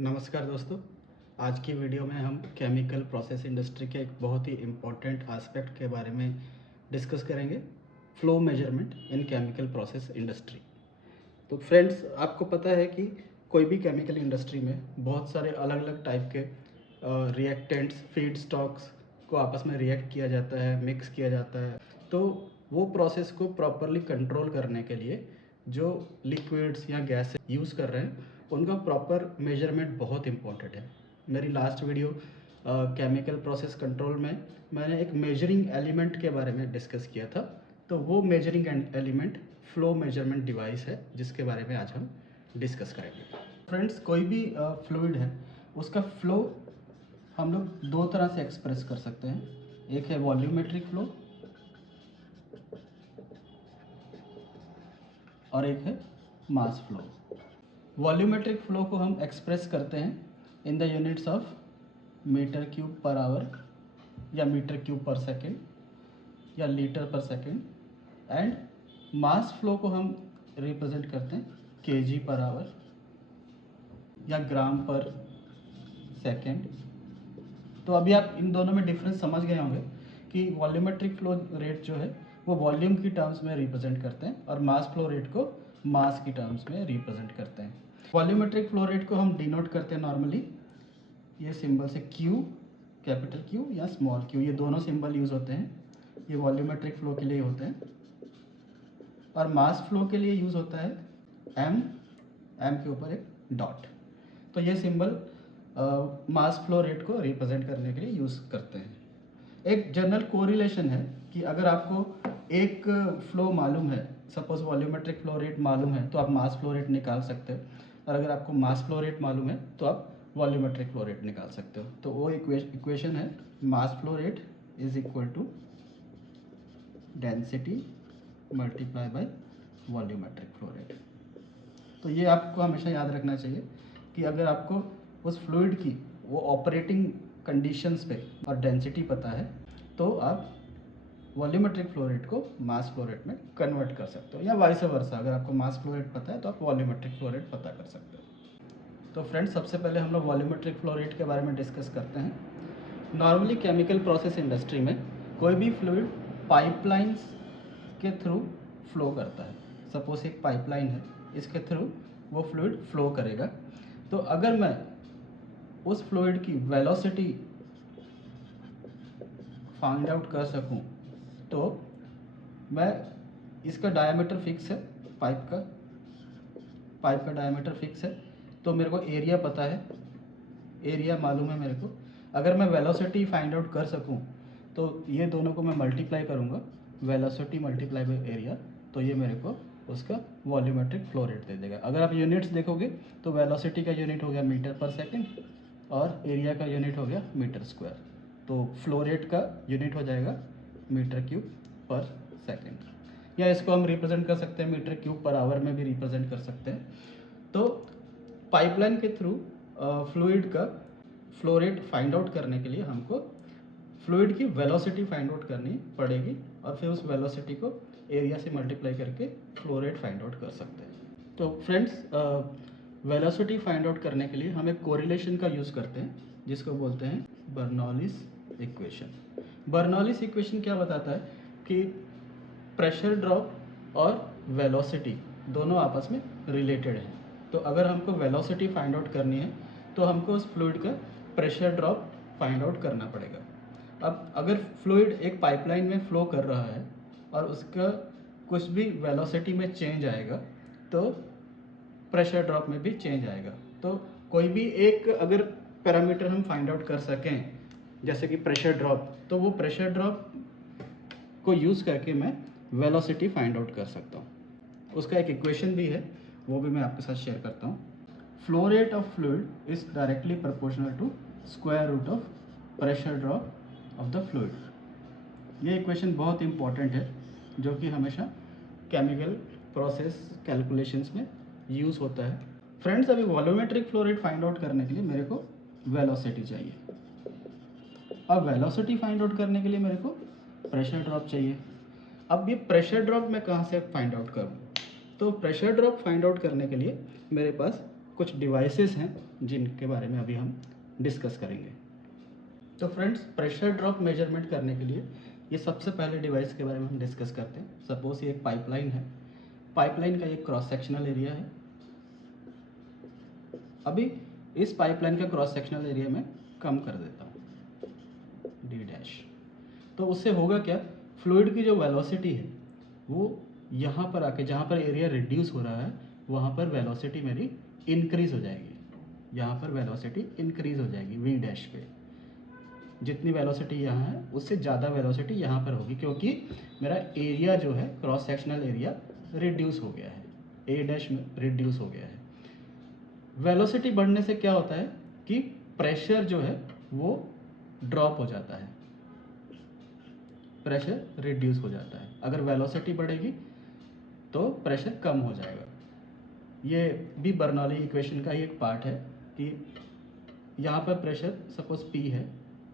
नमस्कार दोस्तों। आज की वीडियो में हम केमिकल प्रोसेस इंडस्ट्री के एक बहुत ही इम्पोर्टेंट एस्पेक्ट के बारे में डिस्कस करेंगे, फ्लो मेजरमेंट इन केमिकल प्रोसेस इंडस्ट्री। तो फ्रेंड्स, आपको पता है कि कोई भी केमिकल इंडस्ट्री में बहुत सारे अलग अलग टाइप के रिएक्टेंट्स, फीड स्टॉक्स को आपस में रिएक्ट किया जाता है, मिक्स किया जाता है। तो वो प्रोसेस को प्रॉपरली कंट्रोल करने के लिए जो लिक्विड्स या गैस यूज़ कर रहे हैं उनका प्रॉपर मेजरमेंट बहुत इम्पोर्टेंट है। मेरी last video chemical process control में मैंने एक मेजरिंग एलिमेंट के बारे में डिस्कस किया था। तो वो measuring element flow measurement device है, जिसके बारे में आज हम डिस्कस करेंगे। फ्रेंड्स, कोई भी फ्लूइड है उसका फ्लो हम लोग दो तरह से एक्सप्रेस कर सकते हैं। एक है वॉल्यूमेट्रिक फ्लो और एक है मास फ्लो। वॉल्यूमेट्रिक फ्लो को हम एक्सप्रेस करते हैं in the units of metre cube per hour या मीटर क्यूब पर सेकेंड या litre per second, and mass flow को हम रिप्रेजेंट करते हैं केजी पर आवर या ग्राम पर सेकेंड। तो अभी आप इन दोनों में डिफरेंस समझ गए होंगे कि वॉल्यूमेट्रिक फ्लो रेट जो है वो वॉल्यूम की टर्म्स में रिप्रेजेंट करते हैं और मास फ्लो रेट को मास की टर्म्स में रिप्रेजेंट करते हैं। वॉल्यूमेट्रिक फ्लो रेट को हम डिनोट करते हैं नॉर्मली ये सिंबल से क्यू, कैपिटल क्यू या स्मॉल क्यू, ये दोनों सिंबल यूज़ होते हैं। ये वॉल्यूमेट्रिक फ्लो के लिए होते हैं। और मास फ्लो के लिए यूज़ होता है एम, एम के ऊपर एक डॉट। तो ये सिंबल मास फ्लो रेट को रिप्रेजेंट करने के लिए यूज़ करते हैं। एक जनरल कोरिलेशन है कि अगर आपको एक फ्लो मालूम है, सपोज वॉल्यूमेट्रिक फ्लो रेट मालूम है, तो आप मास फ्लो रेट निकाल सकते हो। और अगर आपको मास फ्लो रेट मालूम है तो आप वॉल्यूमेट्रिक फ्लो रेट निकाल सकते हो। तो वो इक्वेशन है mass flow rate is equal to density multiply by volumetric flow rate. तो ये आपको हमेशा याद रखना चाहिए कि अगर आपको उस फ्लूइड की वो ऑपरेटिंग कंडीशंस पे और डेंसिटी पता है तो आप वॉल्यूमेट्रिक फ्लो रेट को मास फ्लो रेट में कन्वर्ट कर सकते हो, या वाइस वर्सा। अगर आपको मास फ्लो रेट पता है तो आप वॉल्यूमेट्रिक फ्लो रेट पता कर सकते हो। तो फ्रेंड्स, सबसे पहले हम लोग वॉल्यूमेट्रिक फ्लो रेट के बारे में डिस्कस करते हैं। नॉर्मली केमिकल प्रोसेस इंडस्ट्री में कोई भी फ्लूइड पाइपलाइंस के थ्रू फ्लो करता है। सपोज एक पाइपलाइन है, इसके थ्रू वो फ्लूइड फ्लो करेगा। तो अगर मैं उस फ्लूइड की वेलोसिटी फाइंड आउट कर सकूं तो मैं इसका डायमीटर फिक्स है, पाइप का डायमीटर फिक्स है, तो मेरे को एरिया पता है, एरिया मालूम है मेरे को। अगर मैं वेलोसिटी फाइंड आउट कर सकूं तो ये दोनों को मैं मल्टीप्लाई करूंगा, वेलोसिटी मल्टीप्लाई बाय एरिया, तो ये मेरे को उसका वॉल्यूमेट्रिक फ्लो रेट दे देगा। अगर आप यूनिट्स देखोगे तो वेलोसिटी का यूनिट हो गया मीटर पर सेकेंड और एरिया का यूनिट हो गया मीटर स्क्वायर। तो फ्लो रेट का यूनिट हो जाएगा मीटर क्यूब पर सेकेंड, या इसको हम रिप्रेजेंट कर सकते हैं मीटर क्यूब पर आवर में भी रिप्रेजेंट कर सकते हैं। तो पाइपलाइन के थ्रू फ्लूइड का फ्लो रेट फाइंड आउट करने के लिए हमको फ्लूइड की वेलोसिटी फाइंड आउट करनी पड़ेगी और फिर उस वेलोसिटी को एरिया से मल्टीप्लाई करके फ्लो रेट फाइंड आउट कर सकते हैं। तो फ्रेंड्स, वेलोसिटी फाइंड आउट करने के लिए हम एक कोरिलेशन का यूज़ करते हैं जिसको बोलते हैं बर्नौलीज इक्वेशन। बर्नौलीज इक्वेशन क्या बताता है कि प्रेशर ड्रॉप और वेलोसिटी दोनों आपस में रिलेटेड हैं। तो अगर हमको वेलोसिटी फाइंड आउट करनी है तो हमको उस फ्लूइड का प्रेशर ड्रॉप फाइंड आउट करना पड़ेगा। अब अगर फ्लूइड एक पाइपलाइन में फ्लो कर रहा है और उसका कुछ भी वेलोसिटी में चेंज आएगा तो प्रेशर ड्रॉप में भी चेंज आएगा। तो कोई भी एक अगर पैरामीटर हम फाइंड आउट कर सकें, जैसे कि प्रेशर ड्रॉप, तो वो प्रेशर ड्रॉप को यूज़ करके मैं वेलोसिटी फाइंड आउट कर सकता हूँ। उसका एक इक्वेशन भी है, वो भी मैं आपके साथ शेयर करता हूँ। Flow rate of fluid is directly proportional to square root of pressure drop of the fluid. ये इक्वेशन बहुत इंपॉर्टेंट है जो कि हमेशा केमिकल प्रोसेस कैलकुलेशंस में यूज़ होता है। फ्रेंड्स, अभी volumetric flow rate find out करने के लिए मेरे को वेलोसिटी चाहिए। अब वेलोसिटी फाइंड आउट करने के लिए मेरे को प्रेशर ड्रॉप चाहिए। अब ये प्रेशर ड्रॉप मैं कहाँ से फाइंड आउट करूँ? तो प्रेशर ड्रॉप फाइंड आउट करने के लिए मेरे पास कुछ डिवाइसेस हैं जिनके बारे में अभी हम डिस्कस करेंगे। तो फ्रेंड्स, प्रेशर ड्रॉप मेजरमेंट करने के लिए ये सबसे पहले डिवाइस के बारे में हम डिस्कस करते हैं। सपोज ये एक पाइपलाइन है, पाइपलाइन का एक क्रॉस सेक्शनल एरिया है। अभी इस पाइपलाइन का क्रॉस सेक्शनल एरिया में कम कर देता हूँ d'। तो उससे होगा क्या, फ्लूइड की जो वेलोसिटी है वो यहाँ पर आके, जहाँ पर एरिया रिड्यूस हो रहा है वहाँ पर वेलोसिटी मेरी इंक्रीज हो जाएगी। यहाँ पर वेलोसिटी इंक्रीज हो जाएगी v' पे। जितनी वेलोसिटी यहाँ है उससे ज़्यादा वेलोसिटी यहाँ पर होगी, क्योंकि मेरा एरिया जो है क्रॉस सेक्शनल एरिया रिड्यूस हो गया है, a' में रिड्यूस हो गया है। वेलोसिटी बढ़ने से क्या होता है कि प्रेशर जो है वो ड्रॉप हो जाता है, प्रेशर रिड्यूस हो जाता है। अगर वेलोसिटी बढ़ेगी तो प्रेशर कम हो जाएगा। ये भी बर्नौली इक्वेशन का ही एक पार्ट है कि यहाँ पर प्रेशर सपोज P है,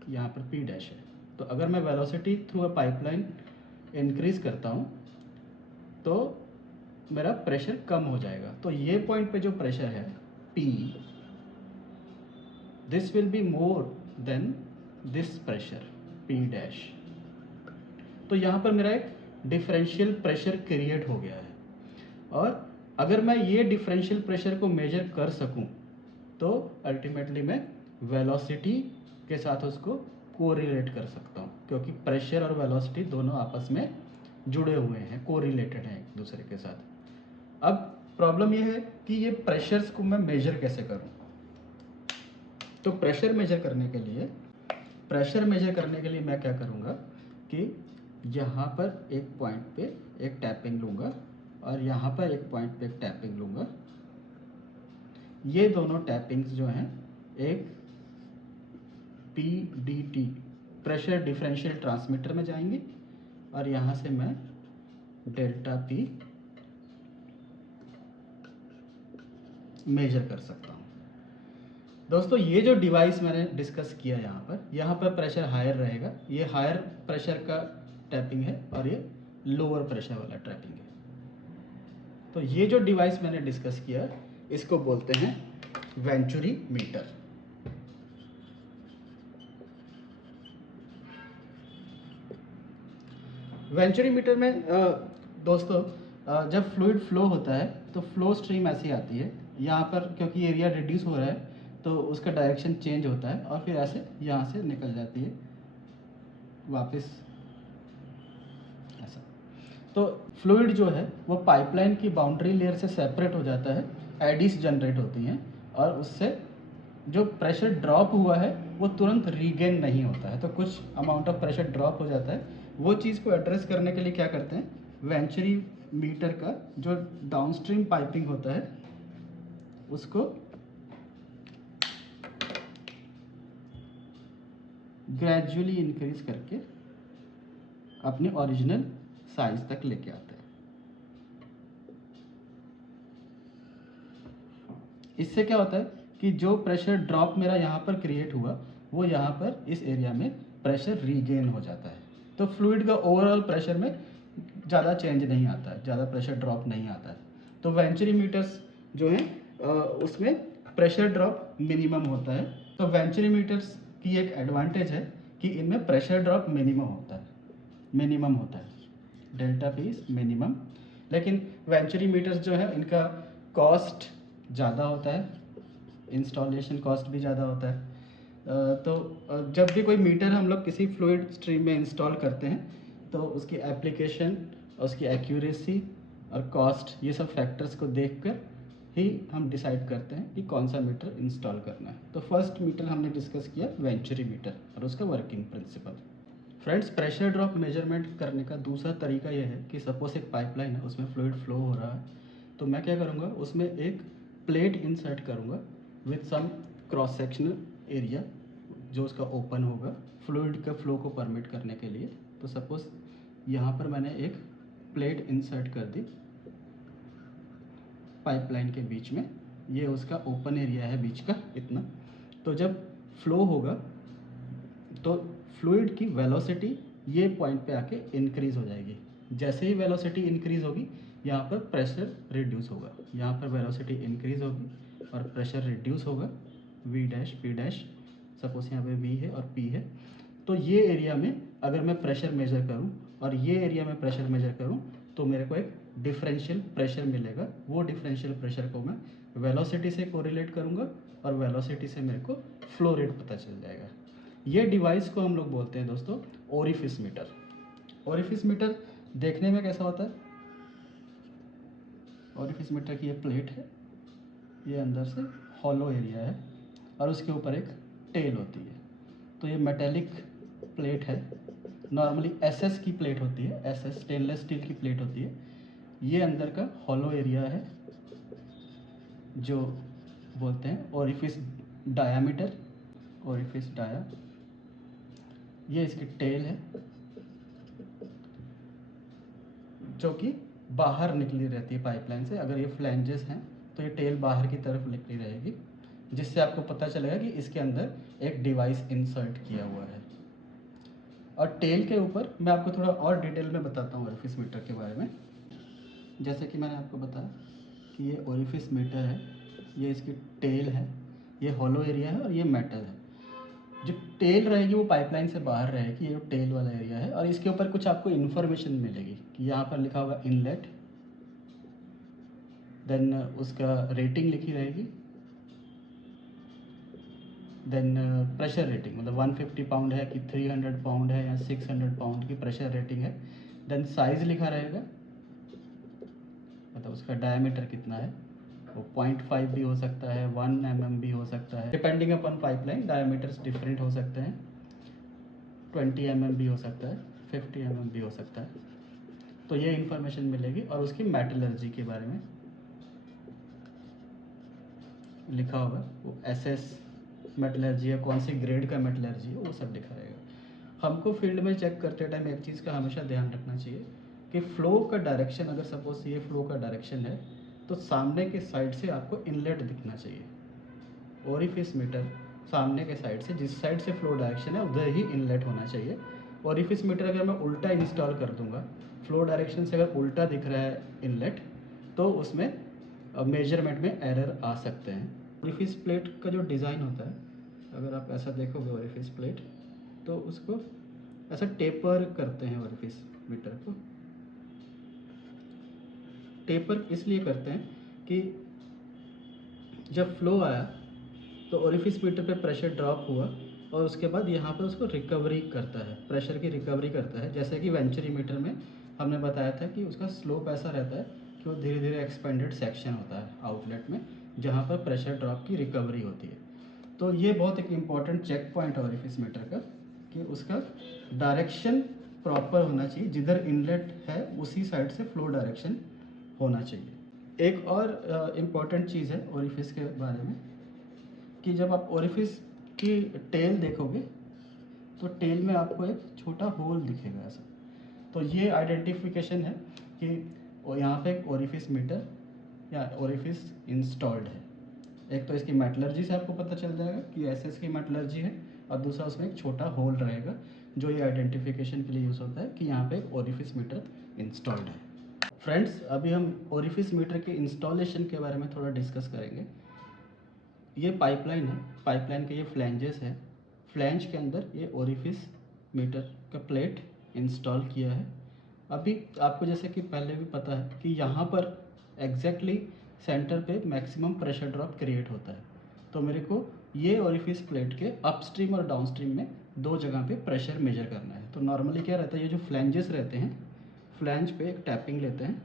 यहाँ पर P' है। तो अगर मैं velocity through a pipeline increase करता हूँ तो मेरा प्रेशर कम हो जाएगा। तो ये पॉइंट पे जो प्रेशर है P, this will be more than this pressure P'। तो यहाँ पर मेरा एक डिफरेंशियल प्रेशर क्रिएट हो गया है। और अगर मैं ये डिफरेंशियल प्रेशर को मेजर कर सकूं तो अल्टीमेटली मैं वेलोसिटी के साथ उसको कोरिलेट कर सकता हूं, क्योंकि प्रेशर और वेलोसिटी दोनों आपस में जुड़े हुए हैं, कोरिलेटेड हैं एक दूसरे के साथ। अब प्रॉब्लम ये है कि ये प्रेशर्स को मैं मेजर कैसे करूं। तो प्रेशर मेजर करने के लिए मैं क्या करूंगा कि यहाँ पर एक पॉइंट पे एक टैपिंग लूँगा और यहाँ पर एक पॉइंट पे एक टैपिंग लूँगा। ये दोनों टैपिंग्स जो हैं एक PDT प्रेशर डिफरेंशियल ट्रांसमीटर में जाएंगी और यहाँ से मैं ΔP मेजर कर सकता हूँ। दोस्तों, ये जो डिवाइस मैंने डिस्कस किया यहाँ पर प्रेशर हायर रहेगा। ये हायर प्रेशर का टैपिंग है और ये लोअर प्रेशर वाला टैपिंग है। तो ये जो डिवाइस मैंने डिस्कस किया इसको बोलते हैं वेंचुरी मीटर। वेंचुरी मीटर में दोस्तों जब फ्लूइड फ्लो होता है तो फ्लो स्ट्रीम ऐसी आती है। यहाँ पर क्योंकि एरिया रिड्यूस हो रहा है तो उसका डायरेक्शन चेंज होता है और फिर ऐसे यहाँ से निकल जाती है वापस ऐसा। तो फ्लूइड जो है वो पाइपलाइन की बाउंड्री लेयर से सेपरेट हो जाता है, एडीज जनरेट होती हैं और उससे जो प्रेशर ड्रॉप हुआ है वो तुरंत रीगेन नहीं होता है। तो कुछ अमाउंट ऑफ प्रेशर ड्रॉप हो जाता है। वो चीज़ को एड्रेस करने के लिए क्या करते हैं, वेंचुरी मीटर का जो डाउनस्ट्रीम पाइपिंग होता है उसको ग्रेजुअली इंक्रीज करके अपने ओरिजिनल साइज तक लेके आते हैं। इससे क्या होता है कि जो प्रेशर ड्रॉप मेरा यहाँ पर क्रिएट हुआ वो यहाँ पर इस एरिया में प्रेशर रीगेन हो जाता है। तो फ्लूइड का ओवरऑल प्रेशर में ज़्यादा चेंज नहीं आता है, ज़्यादा प्रेशर ड्रॉप नहीं आता है। तो वेंचुरी मीटर्स जो हैं उसमें प्रेशर ड्रॉप मिनिमम होता है। तो वेंचुरी मीटर्स की एक एडवांटेज है कि इनमें प्रेशर ड्रॉप मिनिमम होता है, ΔP मिनिमम। लेकिन वेंचुरी मीटर्स जो है इनका कॉस्ट ज़्यादा होता है, इंस्टॉलेशन कॉस्ट भी ज़्यादा होता है। तो जब भी कोई मीटर हम लोग किसी फ्लूइड स्ट्रीम में इंस्टॉल करते हैं तो उसकी एप्लीकेशन, उसकी एक्यूरेसी और कॉस्ट, ये सब फैक्टर्स को देखकर ही हम डिसाइड करते हैं कि कौन सा मीटर इंस्टॉल करना है। तो फर्स्ट मीटर हमने डिस्कस किया वेंचुरी मीटर और उसका working principle. Friends, pressure drop measurement करने का दूसरा तरीका यह है कि सपोज एक पाइपलाइन है, उसमें फ्लूइड फ्लो हो रहा है, तो मैं क्या करूँगा, उसमें एक प्लेट इंसर्ट करूँगा with some cross sectional area जो उसका ओपन होगा फ्लूइड के फ्लो को परमिट करने के लिए। तो सपोज यहाँ पर मैंने एक प्लेट इंसर्ट कर दी पाइपलाइन के बीच में, ये उसका ओपन एरिया है बीच का इतना। तो जब फ्लो होगा तो फ्लूइड की वेलोसिटी ये पॉइंट पे आके इंक्रीज हो जाएगी। जैसे ही वेलोसिटी इंक्रीज होगी यहाँ पर प्रेशर रिड्यूस होगा, यहाँ पर वेलोसिटी इंक्रीज होगी और प्रेशर रिड्यूस होगा, V dash P dash, suppose यहाँ पे V है और P है। तो ये एरिया में अगर मैं प्रेशर मेजर करूँ और ये एरिया में प्रेशर मेजर करूँ तो मेरे को एक डिफरेंशियल प्रेशर मिलेगा। वो डिफरेंशियल प्रेशर को मैं वेलोसिटी से कोरिलेट करूँगा और वेलोसिटी से मेरे को फ्लो रेट पता चल जाएगा। ये डिवाइस को हम लोग बोलते हैं दोस्तों ओरिफिस मीटर। ओरिफिस मीटर देखने में कैसा होता है? ओरिफिस मीटर की ये प्लेट है, ये अंदर से हॉलो एरिया है और उसके ऊपर एक टेल होती है। तो ये मेटेलिक प्लेट है, नॉर्मली एसएस की प्लेट होती है, एसएस स्टेनलेस स्टील की प्लेट होती है। ये अंदर का हॉलो एरिया है जो बोलते हैं ओरिफिस डायामीटर, ओरिफिस डाया। ये इसकी टेल है जो कि बाहर निकली रहती है पाइपलाइन से। अगर ये फ्लैंजेस हैं तो ये टेल बाहर की तरफ निकली रहेगी, जिससे आपको पता चलेगा कि इसके अंदर एक डिवाइस इंसर्ट किया हुआ है। और टेल के ऊपर मैं आपको थोड़ा और डिटेल में बताता हूँ ओरिफिस मीटर के बारे में। जैसे कि मैंने आपको बताया कि ये ओरिफिस मीटर है, ये इसकी टेल है, ये हॉलो एरिया है और ये मेटल है। जो टेल रहेगी वो पाइपलाइन से बाहर रहेगी, ये जो टेल वाला एरिया है। और इसके ऊपर कुछ आपको इन्फॉर्मेशन मिलेगी कि यहाँ पर लिखा होगा इनलेट, देन उसका रेटिंग लिखी रहेगी, देन प्रेशर रेटिंग, मतलब 150 पाउंड है कि 300 पाउंड है या 600 पाउंड की प्रेशर रेटिंग है। देन साइज़ लिखा रहेगा, मतलब उसका डायमीटर कितना है, वो 0.5 भी हो सकता है, 1 mm भी हो सकता है, depending upon pipeline diameters different हो सकते हैं। 20 mm भी हो सकता है, 50 mm भी हो सकता है। तो ये इन्फॉर्मेशन मिलेगी और उसकी मेटलर्जी के बारे में लिखा होगा, वो एसएस मेटलर्जी है, कौन सी ग्रेड का मेटलर्जी है, वो सब लिखा रहेगा। हमको फील्ड में चेक करते टाइम एक चीज़ का हमेशा ध्यान रखना चाहिए कि फ़्लो का डायरेक्शन, अगर सपोज ये फ़्लो का डायरेक्शन है तो सामने के साइड से आपको इनलेट दिखना चाहिए। ओरिफिस मीटर सामने के साइड से, जिस साइड से फ़्लो डायरेक्शन है उधर ही इनलेट होना चाहिए। ओरिफिस मीटर अगर मैं उल्टा इंस्टॉल कर दूंगा, फ़्लो डायरेक्शन से अगर उल्टा दिख रहा है इनलेट, तो उसमें मेजरमेंट में एरर आ सकते हैं। ओरिफिस प्लेट का जो डिज़ाइन होता है, अगर आप ऐसा देखोगे ओरिफिस प्लेट, तो उसको ऐसा टेपर करते हैं। ओरिफिस मीटर को टेपर इसलिए करते हैं कि जब फ्लो आया तो ओरिफिस मीटर पे प्रेशर ड्रॉप हुआ और उसके बाद यहाँ पर उसको रिकवरी करता है, प्रेशर की रिकवरी करता है। जैसे कि वेंचुरी मीटर में हमने बताया था कि उसका स्लोप ऐसा रहता है कि वो धीरे धीरे एक्सपेंडेड सेक्शन होता है आउटलेट में, जहाँ पर प्रेशर ड्रॉप की रिकवरी होती है। तो ये बहुत एक इम्पॉर्टेंट चेक पॉइंट है ओरिफिस मीटर का कि उसका डायरेक्शन प्रॉपर होना चाहिए, जिधर इनलेट है उसी साइड से फ्लो डायरेक्शन होना चाहिए। एक और इम्पॉर्टेंट चीज़ है ओरिफिस के बारे में कि जब आप ओरिफिस की टेल देखोगे तो टेल में आपको एक छोटा होल दिखेगा ऐसा। तो ये आइडेंटिफिकेशन है कि यहाँ पे एक ओरिफिस मीटर या ओरिफिस इंस्टॉल्ड है। एक तो इसकी मेटलर्जी से आपको पता चल जाएगा कि एसएस की मेटलर्जी है, और दूसरा उसमें एक छोटा होल रहेगा जो ये आइडेंटिफिकेशन के लिए यूज़ होता है कि यहाँ पे एक ओरिफिस मीटर इंस्टॉल्ड है। फ्रेंड्स, अभी हम ओरिफिस मीटर के इंस्टॉलेशन के बारे में थोड़ा डिस्कस करेंगे। ये पाइपलाइन है, पाइपलाइन के ये फ्लैंजेस है, फ्लैंज के अंदर ये ओरिफिस मीटर का प्लेट इंस्टॉल किया है। अभी आपको जैसे कि पहले भी पता है कि यहाँ पर एग्जैक्टली सेंटर पे मैक्सिमम प्रेशर ड्रॉप क्रिएट होता है। तो मेरे को ये ओरिफिस प्लेट के अपस्ट्रीम और डाउनस्ट्रीम में दो जगह पे प्रेशर मेजर करना है। तो नॉर्मली क्या रहता है, ये जो फ्लैंजेस रहते हैं, फ्लैंज पे एक टैपिंग लेते हैं,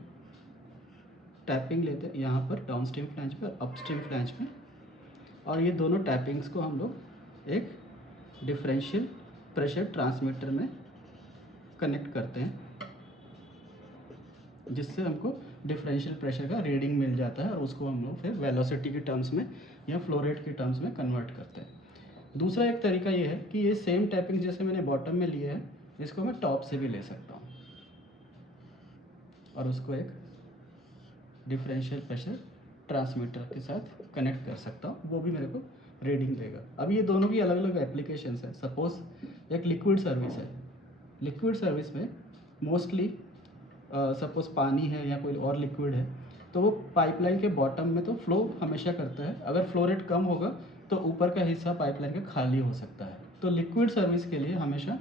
टैपिंग लेते हैं यहाँ पर डाउनस्ट्रीम फ्लैंज पे और अपस्ट्रीम फ्लैंज पे, और ये दोनों टैपिंग्स को हम लोग एक डिफरेंशियल प्रेशर ट्रांसमीटर में कनेक्ट करते हैं, जिससे हमको डिफरेंशियल प्रेशर का रीडिंग मिल जाता है और उसको हम लोग फिर वेलोसिटी के टर्म्स में या फ्लो रेट के टर्म्स में कन्वर्ट करते हैं। दूसरा एक तरीका ये है कि ये सेम टैपिंग जैसे मैंने बॉटम में लिया है, इसको मैं टॉप से भी ले सकता हूँ और उसको एक डिफरेंशियल प्रेशर ट्रांसमीटर के साथ कनेक्ट कर सकता हूँ, वो भी मेरे को रीडिंग देगा। अब ये दोनों की अलग अलग एप्लीकेशंस है। सपोज एक लिक्विड सर्विस है, लिक्विड सर्विस में मोस्टली सपोज पानी है या कोई और लिक्विड है, तो वो पाइपलाइन के बॉटम में तो फ्लो हमेशा करता है। अगर फ्लो रेट कम होगा तो ऊपर का हिस्सा पाइपलाइन का खाली हो सकता है। तो लिक्विड सर्विस के लिए हमेशा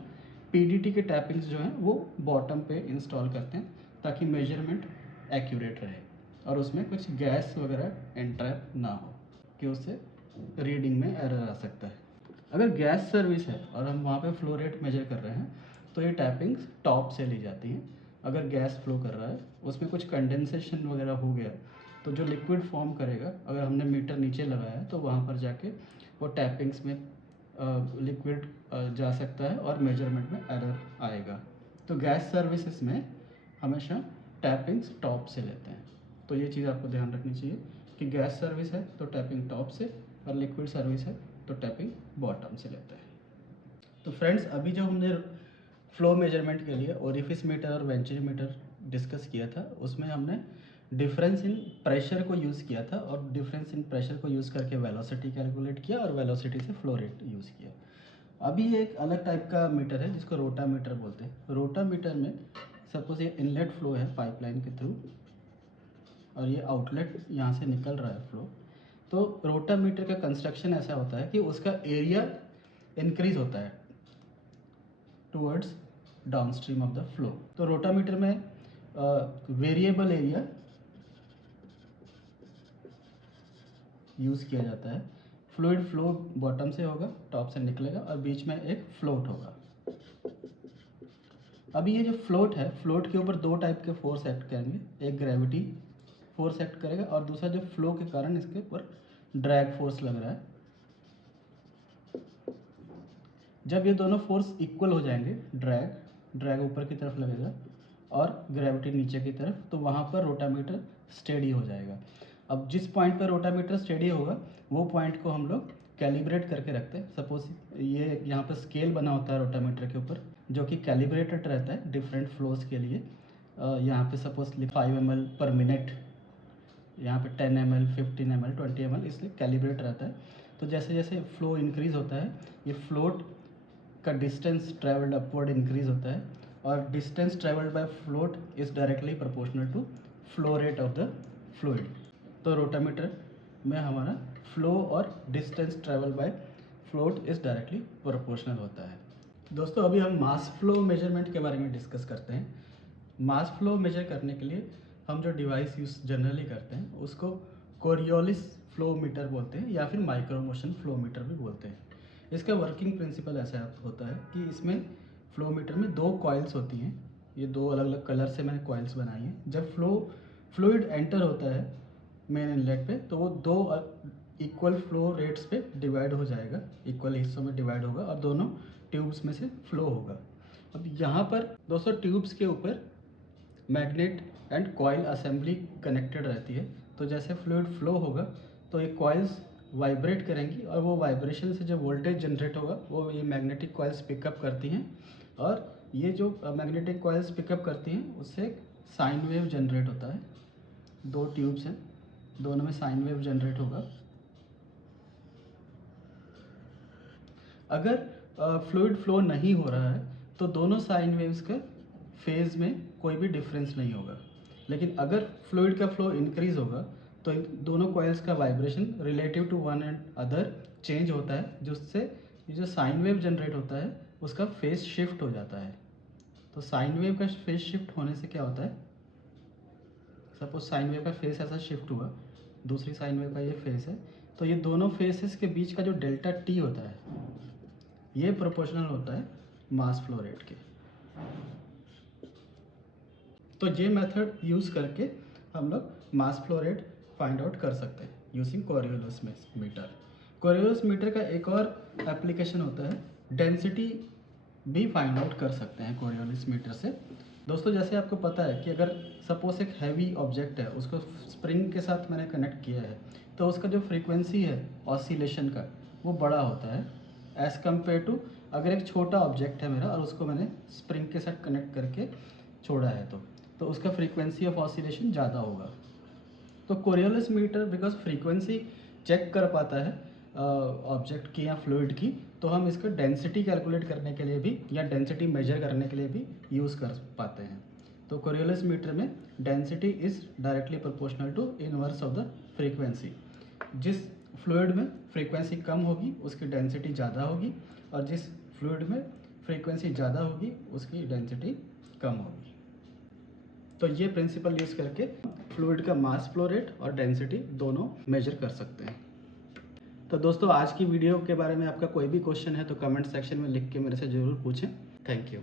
पीडीटी के टैपिंग्स जो हैं वो बॉटम पे इंस्टॉल करते हैं ताकि मेजरमेंट एक्यूरेट रहे और उसमें कुछ गैस वगैरह एंट्रैप ना हो कि उससे रीडिंग में एरर आ सकता है। अगर गैस सर्विस है और हम वहाँ पे फ्लो रेट मेजर कर रहे हैं तो ये टैपिंग्स टॉप से ली जाती हैं। अगर गैस फ्लो कर रहा है उसमें कुछ कंडेंसेशन वगैरह हो गया तो जो लिक्विड फॉर्म करेगा, अगर हमने मीटर नीचे लगाया है तो वहाँ पर जाके वो टैपिंग्स में लिक्विड जा सकता है और मेजरमेंट में एरर आएगा। तो गैस सर्विसेज में हमेशा टैपिंग्स टॉप से लेते हैं। तो ये चीज़ आपको ध्यान रखनी चाहिए कि गैस सर्विस है तो टैपिंग टॉप से और लिक्विड सर्विस है तो टैपिंग बॉटम से लेते हैं। तो फ्रेंड्स, अभी जो हमने फ्लो मेजरमेंट के लिए ओरिफिस मीटर और वेंचुरी मीटर डिस्कस किया था उसमें हमने डिफरेंस इन प्रेशर को यूज़ किया था और डिफरेंस इन प्रेशर को यूज़ करके वेलोसिटी कैलकुलेट किया और वेलोसिटी से फ्लो रेट यूज़ किया। अभी एक अलग टाइप का मीटर है जिसको रोटा मीटर बोलते हैं। रोटा मीटर में सपोज ये इनलेट फ्लो है पाइपलाइन के थ्रू और ये आउटलेट यहाँ से निकल रहा है फ्लो। तो रोटा मीटर का कंस्ट्रक्शन ऐसा होता है कि उसका एरिया इंक्रीज होता है towards downstream of the flow. तो रोटामीटर में वेरिएबल एरिया यूज़ किया जाता है। फ्लूइड फ्लो बॉटम से होगा, टॉप से निकलेगा और बीच में एक फ्लोट होगा। अभी ये जो फ्लोट है, फ्लोट के ऊपर दो टाइप के फोर्स एक्ट करेंगे। एक ग्रेविटी फोर्स एक्ट करेगा और दूसरा जो फ्लो के कारण इसके ऊपर ड्रैग फोर्स लग रहा है। जब ये दोनों फोर्स इक्वल हो जाएंगे, ड्रैग ऊपर की तरफ लगेगा और ग्रेविटी नीचे की तरफ, तो वहाँ पर रोटामीटर स्टेडी हो जाएगा। अब जिस पॉइंट पर रोटामीटर स्टेडी होगा वो पॉइंट को हम लोग कैलिब्रेट करके रखते हैं। सपोज ये यहाँ पर स्केल बना होता है रोटामीटर के ऊपर जो कि कैलिब्रेटेड रहता है डिफरेंट फ्लोज के लिए। यहाँ पे सपोज 5 ml पर मिनट, यहाँ पे 10 ml, 15 ml, 20 ml, इसलिए कैलिब्रेट रहता है। तो जैसे जैसे फ्लो इंक्रीज़ होता है ये फ्लोट का डिस्टेंस ट्रेवल्ड अपवर्ड इंक्रीज होता है और distance travelled by float is directly proportional to flow rate of the fluid. तो रोटामीटर में हमारा फ्लो और distance travel by float is directly proportional होता है। दोस्तों, अभी हम मास फ्लो मेजरमेंट के बारे में डिस्कस करते हैं। मास फ्लो मेजर करने के लिए हम जो डिवाइस यूज़ जनरली करते हैं उसको कोरियोलिस फ्लो मीटर बोलते हैं या फिर माइक्रो मोशन फ्लो मीटर भी बोलते हैं। इसका वर्किंग प्रिंसिपल ऐसा होता है कि इसमें फ्लो मीटर में दो कॉइल्स होती हैं। ये दो अलग अलग कलर से मैंने कॉइल्स बनाई हैं। जब फ्लूइड एंटर होता है मेन इनलेट पे तो वो दो इक्वल फ्लो रेट्स पे डिवाइड हो जाएगा, इक्वल हिस्सों में डिवाइड होगा और दोनों ट्यूब्स में से फ्लो होगा। अब यहाँ पर दोस्तों ट्यूब्स के ऊपर magnet and coil assembly connected रहती है। तो जैसे फ्लूइड फ्लो होगा तो ये कॉइल्स वाइब्रेट करेंगी और वो वाइब्रेशन से जो वोल्टेज जनरेट होगा वो ये मैग्नेटिक कॉइल्स पिकअप करती हैं और ये जो मैग्नेटिक कॉइल्स पिकअप करती हैं उससे एक साइन वेव जनरेट होता है। दो ट्यूब्स हैं, दोनों में साइन वेव जनरेट होगा। अगर फ्लूइड फ्लो नहीं हो रहा है तो दोनों साइन वेव्स का फेज़ में कोई भी डिफरेंस नहीं होगा। लेकिन अगर फ्लूइड का फ्लो इंक्रीज होगा तो इन दोनों कॉइल्स का vibration relative to one and other change होता है, जिससे ये जो साइन वेव जनरेट होता है उसका फेस शिफ्ट हो जाता है। तो साइन वेव का फेस शिफ्ट होने से क्या होता है, सपोज साइन वेव का फेस ऐसा शिफ्ट हुआ, दूसरी साइन वेव का ये फेस है, तो ये दोनों फेसेस के बीच का जो डेल्टा टी होता है ये प्रोपोर्शनल होता है मास फ्लो रेट के। तो ये मेथड यूज़ करके हम लोग mass flow rate find out कर सकते हैं using Coriolis meter. Coriolis meter का एक और एप्लीकेशन होता है, डेंसिटी भी फाइंड आउट कर सकते हैं कोरियोलिस मीटर से। दोस्तों, जैसे आपको पता है कि अगर सपोज एक हैवी ऑब्जेक्ट है उसको स्प्रिंग के साथ मैंने कनेक्ट किया है तो उसका जो फ्रीक्वेंसी है ऑसिलेशन का वो बड़ा होता है एज़ कम्पेयर टू अगर एक छोटा ऑब्जेक्ट है मेरा और उसको मैंने स्प्रिंग के साथ कनेक्ट करके छोड़ा है तो उसका फ्रीक्वेंसी ऑफ ऑसिलेशन ज़्यादा होगा। तो Coriolis meter because frequency check कर पाता है ऑब्जेक्ट की या फ्लूइड की, तो हम इसका डेंसिटी कैलकुलेट करने के लिए भी या डेंसिटी मेजर करने के लिए भी यूज़ कर पाते हैं। तो कोरियोलिस मीटर में density is directly proportional to inverse of the frequency. जिस फ्लूइड में फ्रीक्वेंसी कम होगी उसकी डेंसिटी ज़्यादा होगी, और जिस फ्लूइड में फ्रीक्वेंसी ज़्यादा होगी उसकी डेंसिटी कम होगी। तो ये प्रिंसिपल यूज़ करके फ्लूइड का मास फ्लो रेट और डेंसिटी दोनों मेजर कर सकते हैं। तो दोस्तों, आज की वीडियो के बारे में आपका कोई भी क्वेश्चन है तो कमेंट सेक्शन में लिख के मेरे से ज़रूर पूछें। Thank you.